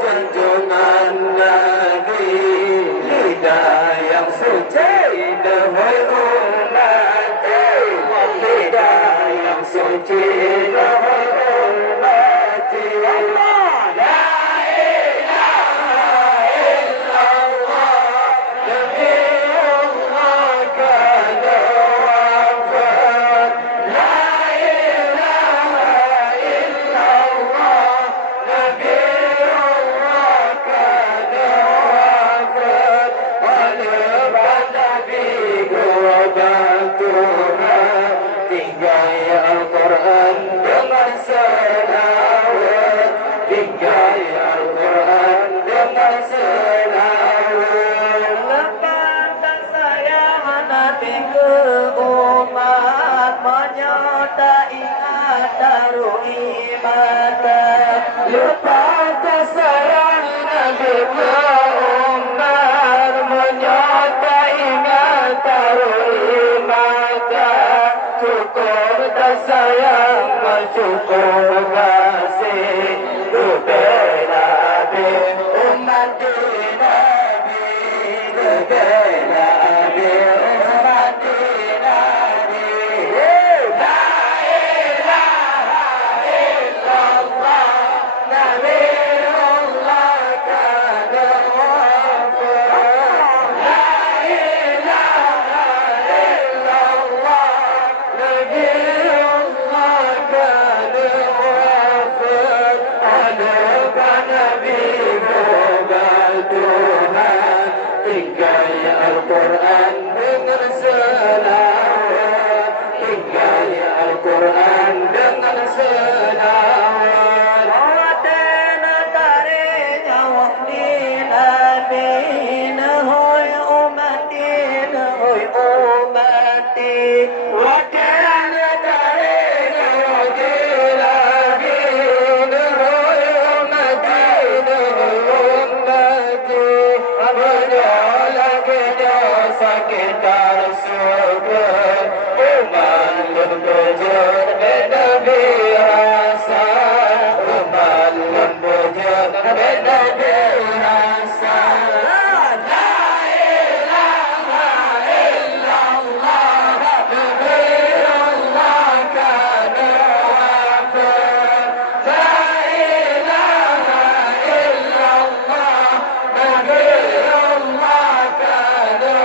junjungan Nabi, lidah yang suci demi umat, lidah yang suci demi umat. Allah, la ilaha illallah, Nabi Allah kana wafat. La ilaha illallah, Nabi Allah kana wafat. Walaupun Nabi global Tuhan, tinggal Al-Quran dengan selawat, tinggal Al-Quran dengan selawat. Lepaskan saya Nabi ke umat, menyertai taruh ibadah. Lepaskan saya Nabi ke umat, menyertai taruh ibadah. Cukup tak sayang, cukup kasih, lebih Nabi, umat Nabi, lebih Nabi, umat Nabi. La ilaha illallah, Nabi Allah kana wafat. La ilaha illallah, Nabi Allah kana wafat. Walaupun Nabi global Tuhan, tinggal Al-Quran dengan selawat, tinggal Al-Quran dengan selawat. Wadana tarinya wahdi Nabi, nahoy umati, nahoy umati. Wadana tarinya wahdi Nabi, nahoy umati, nahoy umati. Berdoa kerja sekitar surga, umat lembujur Nabi rasa, umat lembujur Nabi rasa. La ilaha illallah, Nabi Allah kana wafat. La ilaha illallah, Nabi Allah kana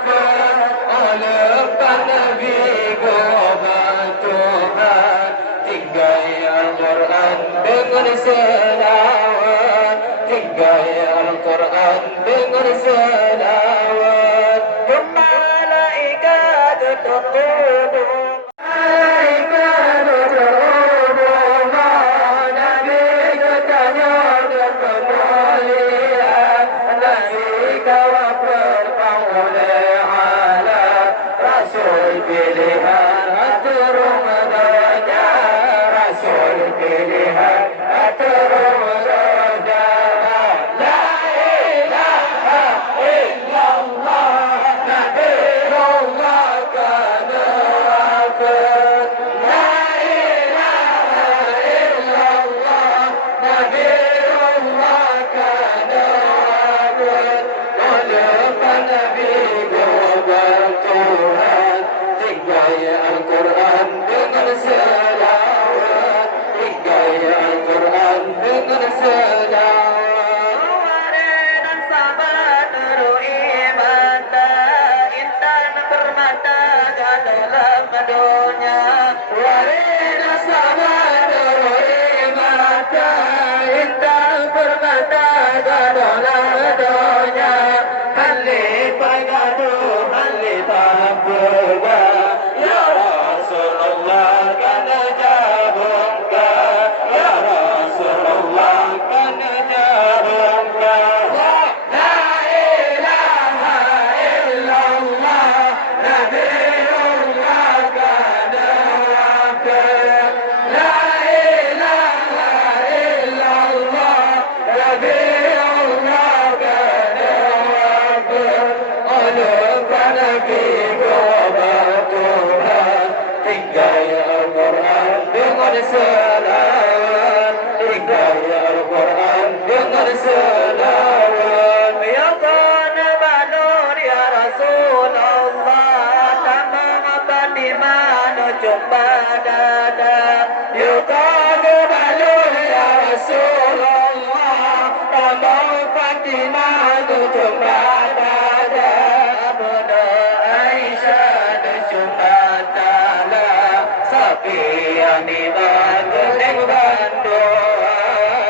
wafat. Walaupun Nabi global Tuhan, tinggal Al-Quran dengan selawat, tinggal Al-Quran dengan selawat. Malaikat taqudun, malaikat taqudun, Nabi katanya kemuliaan, Nabi kawa perpauliala, Rasul pilihan aturung raja, Rasul pilihan aturung raja. La ilaha illallah, Nabi Allah kana wafat. La ilaha illallah, Nabi Allah kana wafat. Walaupun Nabi global Tuhan, tinggal Al-Quran dengan selawat, tinggal Al-Quran dengan selawat. Warenan sahabat nuru ibadah, intan permata dalam dunia. Warenan sahabat nuru ibadah, intan permata dalam dunia. Halli pagadu, halli tabga, ya Rasulullah kana jabunka, ya Rasulullah kana jabunka. La ilaha illallah, Nabi Allah kana wafat. La ilaha illallah, Nabi Allah kana wafat. Walaupun Nabi global Tuhan, tinggal Al-Quran dengan selawat, tinggal Al-Quran dengan selawat. Ya Qanaba Nur ya Rasulullah, tamam apa di mana jumpa dada. Ya Qanaba Nur ya Rasulullah, tamam apa di mana jumpa dada. Bunda Aisyah jumpa tala, Safiani bagus bantu,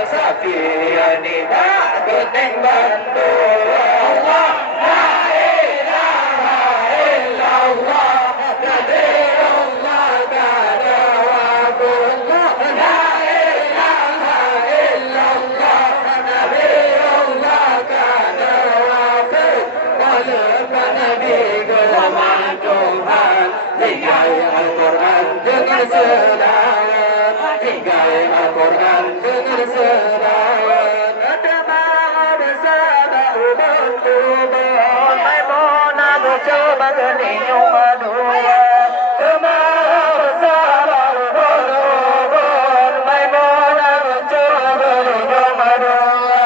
Safiani bagus bantu. Allah la ilaha illallah, Nabiullah kana wabullah. La ilaha illallah, Nabiullah kana wabullah. Walaupun Nabi golongan Tuhan, tinggal Al-Quran dengan selawat, tinggal Al-Quran dengan selawat. Ada ada sahabat ubun-ubun, Maimunah bercoba keninyu madua. Kemana sahabat ubun-ubun, Maimunah bercoba keninyu madua.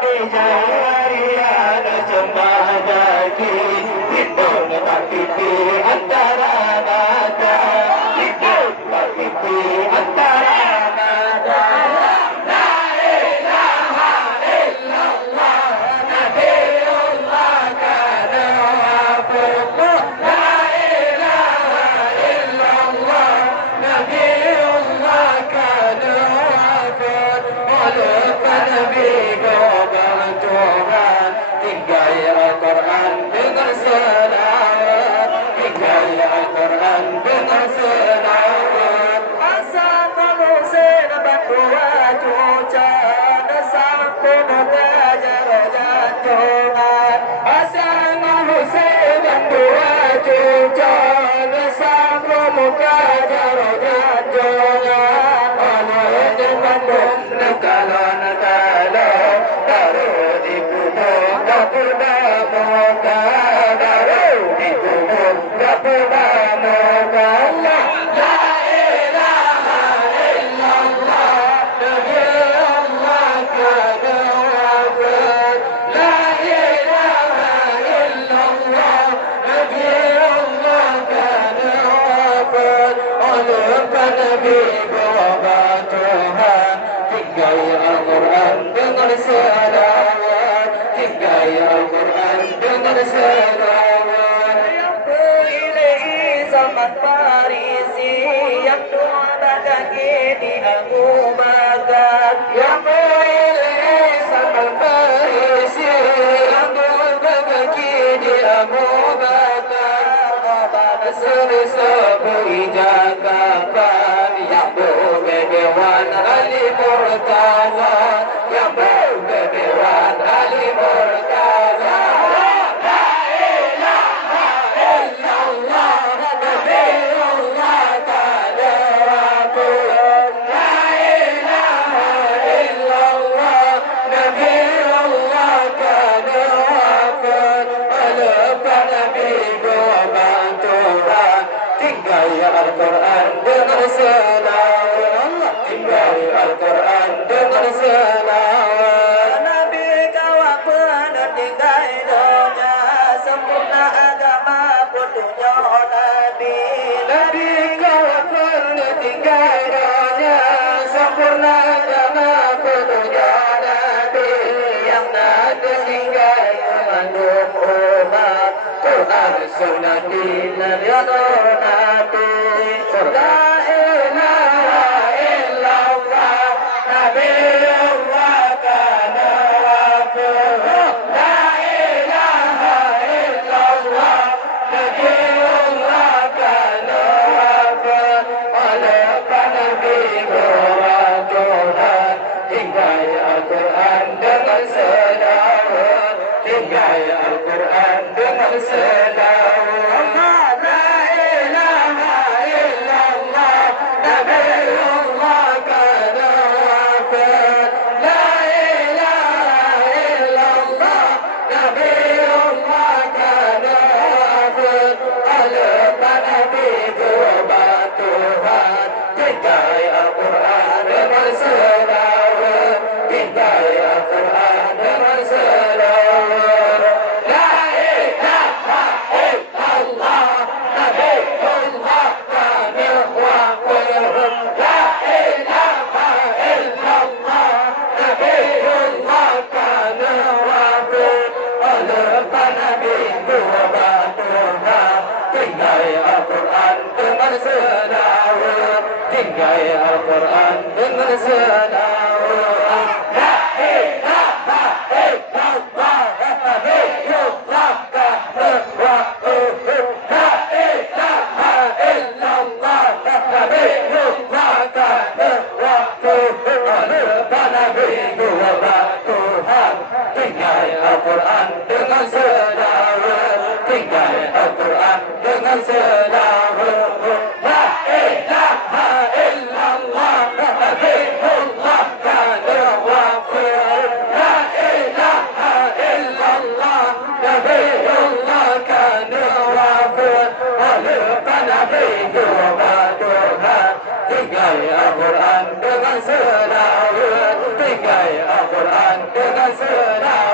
Ijaya ada sembah daki, hitung tak pipi antara mata, hitung tak pipi antara mata. La ilaha illallah, Nabiullah kana wabullah. La ilaha illallah, Nabiullah kana wabullah. Walaupun Nabi golongan Tuhan, tinggal Al-Quran dengan selawat, tinggal Al-Quran dengan selawat. Asal Husain bantu cucan, sampun belajar jantungan. Asal Husain bantu cucan, sampun belajar jantungan. Anak Bandung nakala, taruh di kubur tak pernah moga, taruh di kubur tak pernah moga. La ilaha illallah, Nabiullah kana wafat. La ilaha illallah, Nabiullah kana wafat. Walaupun Nabi golongan Tuhan, tinggal Al-Quran dengan selawat, tinggal Al-Quran dengan selawat. Yang pilih zaman Farisi, yang doa badan ini Abu Bakar. Yang pilih zaman Farisi, yang doa badan ini Abu Bakar. Abang seri-seri jangkapan, yang berbewan Ali Murtaza, yang berbewan Ali Murtaza. La ilaha illallah, Nabiullah kana wabullah. La ilaha illallah, Nabiullah kana wabullah. Walaupun Nabi golongan Tuhan, tinggal Al-Quran dengan selawat, tinggal Al-Quran dengan selawat. Nabi kawat pernah tinggal dunia, sempurna agama pun dunia Nabi. Nabi kawat pernah tinggal dunia, sempurna agama pun dunia Nabi. Yang nak tinggal mengandung umat, Tuhan sunati Nabi Nabi. La ilaha illallah, Nabiullah kana wabullah. La ilaha illallah, Nabiullah kana wabullah. Walaupun Nabi golongan Tuhan, tinggal Al-Quran dengan selawat, tinggal Al-Quran dengan selawat. La ilaha illallah, Nabiullah kana wafat. La ilaha illallah, Nabiullah kana wafat. Walaupun Nabi golongan Tuhan, tinggal Al-Quran dengan selawat, tinggal Al-Quran tinggal Al-Quran dengan selawat. La ilaha illallah Habibullah Rasulullah. La ilaha illallah Habibullah Rasulullah. Nabiyullah Tuhan tinggal Al-Quran dengan selawat. Tinggal Al-Quran dengan selawat. La ilaha illallah Habibullah Rasulullah. La ilaha illallah Habibullah Rasulullah. Nabiyullah Tuhan tinggal Al-Quran dengan selawat. Tinggal Al-Quran dengan selawat.